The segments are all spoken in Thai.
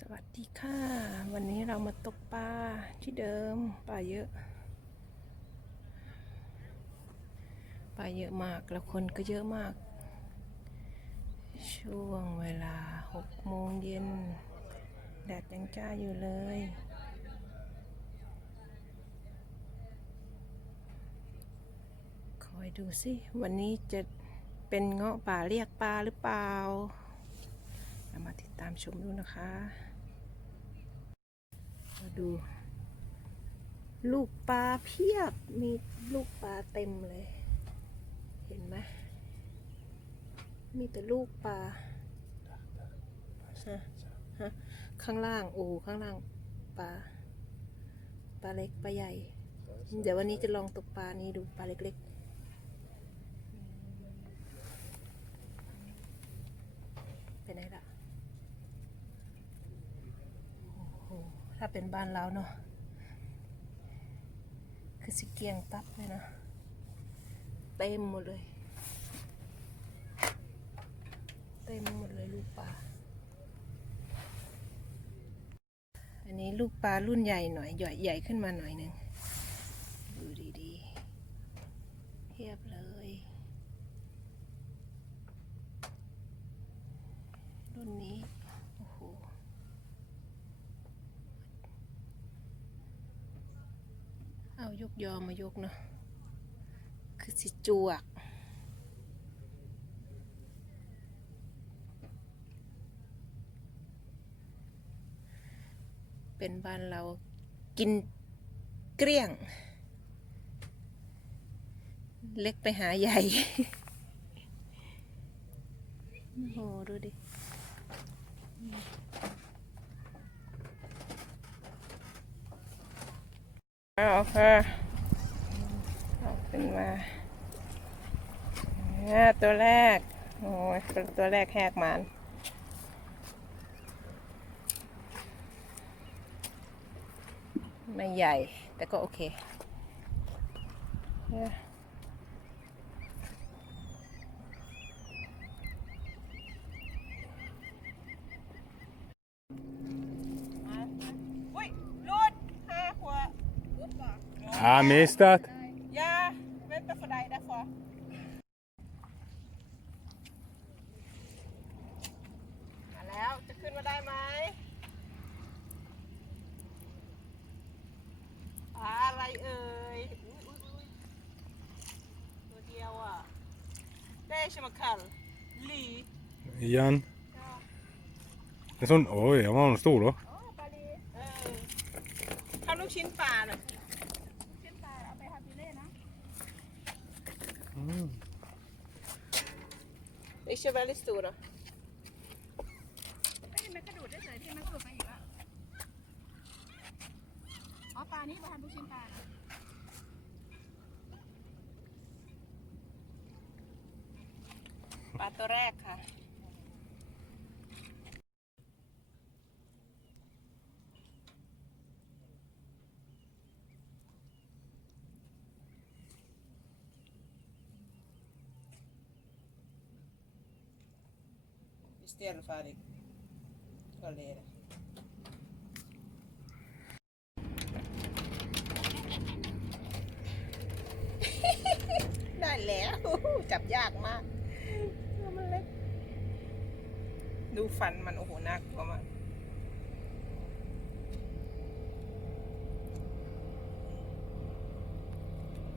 สวัสดีค่ะ วันนี้เรามาตกปลาที่เดิมปลาเยอะมากแล้วคนก็เยอะมากช่วงเวลา6 โมงเย็นแดดยังจ้าอยู่เลยคอยดูสิวันนี้จะเป็นเงาะป่าเรียกปลาหรือเปล่าเรามาติดตามชมดูนะคะมาดูลูกปลาเพียบมีลูกปลาเต็มเลยเห็นไหมมีแต่ลูกปลาฮะข้างล่างข้างล่างปลาเล็กปลาใหญ่เดี๋ยววันนี้จะลองตกปลานี้ดูปลาเล็กๆไปไหนล่ะโอ้โหถ้าเป็นบ้านเราเนาะคือสิเกียงตับเลยนะเต็มหมดเลยลูกปลาอันนี้ลูกปลารุ่นใหญ่หน่อยใหญ่ขึ้นมาหน่อยหนึ่งดูดีๆเทียบเลยรุ่นนี้โอ้โหเอายกยอมายกเนาะคือสิจวกเป็นบ้านเรากินเกลี้ยงเล็กไปหาใหญ่ โอ้โหดูดิโอเคเอาขึ้นมาตัวแรกโอ้ยตัวแรกแหกมันไม่ใหญ่แต่ก็โอเคJa, mistat. Ja, vänta för dig därför. มาแล้วจะขึ้นมาได้ไหมอะไรเอ่ยตัวเดียวอ่ะได้ใช่ไหมคัลลี Igen. En sån, oj, den var nog stor då. ปลาลีทำลูกชิ้นปลาน่ะชิ้นปลาเอาไปทำพิเล่นะIkke veldig stor da มันกระโดดได้เลยที่มันกระโดดไปอีกแล้วอ๋อปลานี้ปลาทำลูกชิ้นปลานะ ปลาตัวแรกค่ะVisst är det färdigt? Kolla det. ได้แล้วจับยากมากมันเล็กดูฟันมันโอ้โหน่ากลัวมาก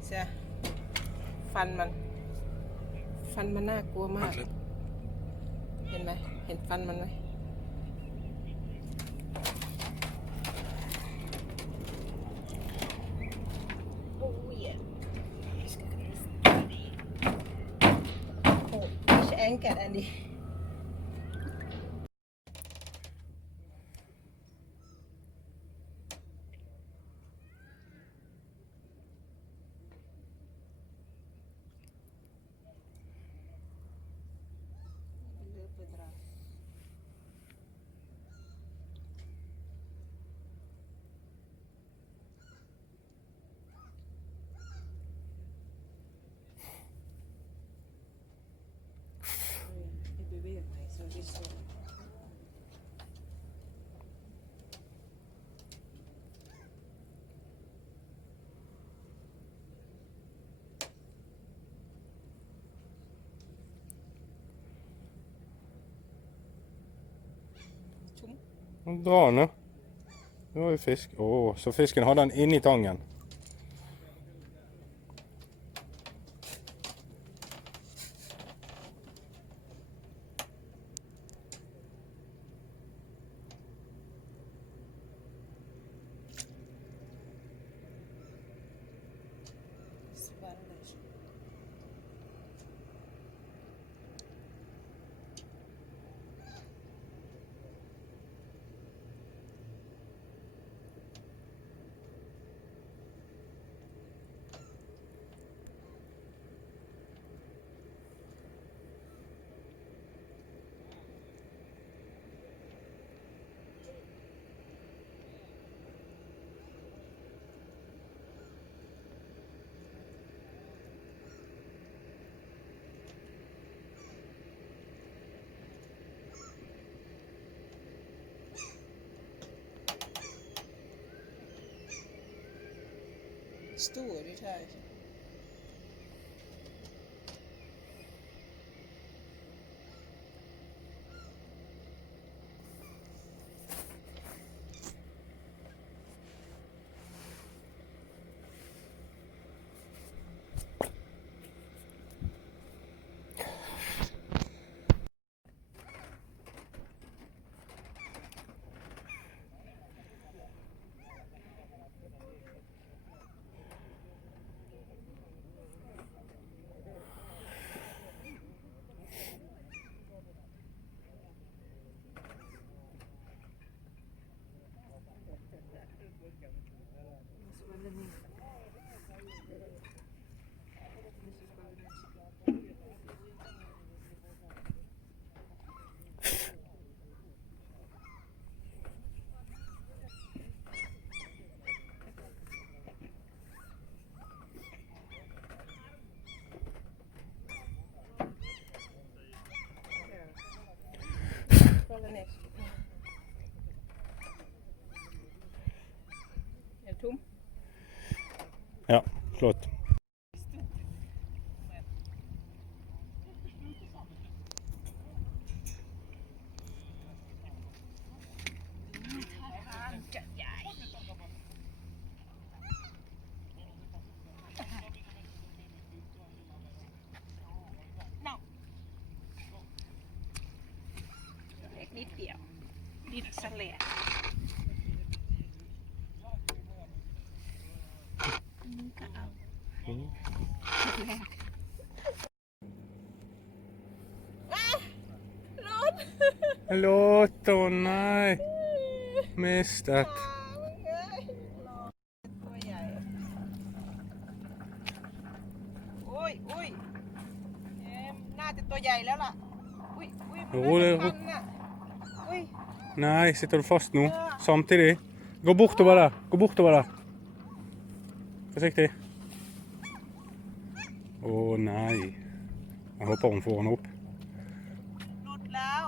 เสียฟันมันน่ากลัวมากเห็นไหมเห็นฟันมันไหมโอ้ยโอ้ยแองกัดอันนี้ Dra nu. Nu har vi fisk. Åh, så fisken har den in i tangen. Stor i här. Är det tom? Ja, flott.เล็กนิดเดียวดินสะเลด นี่ก็เอา Förlåt, åh nej. Mistat. ตัวใหญ่โอ้ยน่าจะตัวใหญ่แล้วล่ะอุ้ย Jo, det är... พันน่ะอุ้ย Nej, sitter du fast nu? Samtidigt? Gå bort och bara. Gå bort och bara. Försiktigt. Åh nej. Jag hoppas hon får honom upp. หลุดแล้ว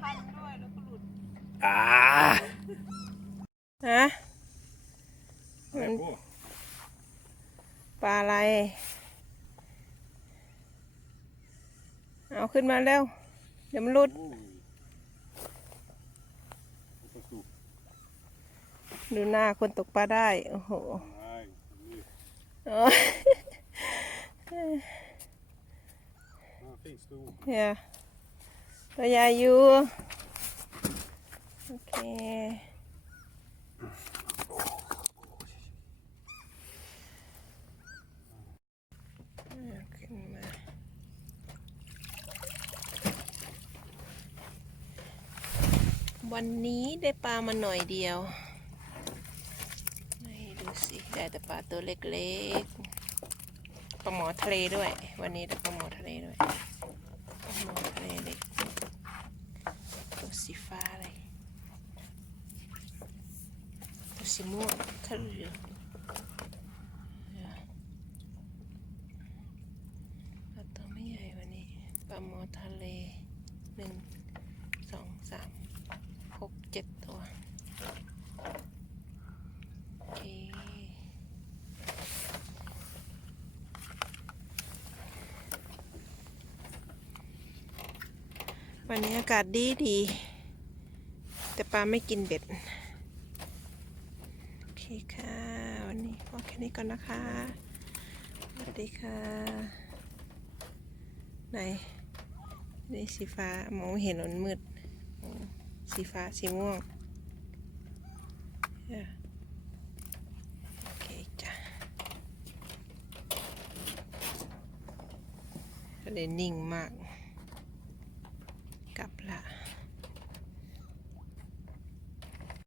พันด้วยแล้วก็หลุด Ah! ฮะปลาอะไร เอาขึ้นมาเร็ว เดี๋ยวมันหลุด ดูหน้าคนตกปลาได้ โอ้โหอ๋อ เนี่ยตัวใหญ่อยู่ โอเคขึ้นมาวันนี้ได้ปลามาหน่อยเดียวไหนดูสิได้แต่ปลาตัวเล็กๆปลาหมอทะเลด้วย วันนี้ได้ปลาหมอทะเลด้วยปลาหมอทะเลเล็กตัวสีฟ้าเลยตัวสีม่วงทะเลปลาตัวไม่ใหญ่วันนี้ปลาหมอทะเล1 2 3 6 7 ตัวโอเควันนี้อากาศดี แต่ แต่ปลาไม่กินเบ็ด โอเคค่ะ วันนี้พอแค่นี้ก่อนนะคะ สวัสดีค่ะ ไหน นี่สีฟ้ามองไม่เห็นมันมืดอ๋อสีฟ้า สีม่วงโอเคจ้ะทะเลนิ่งมาก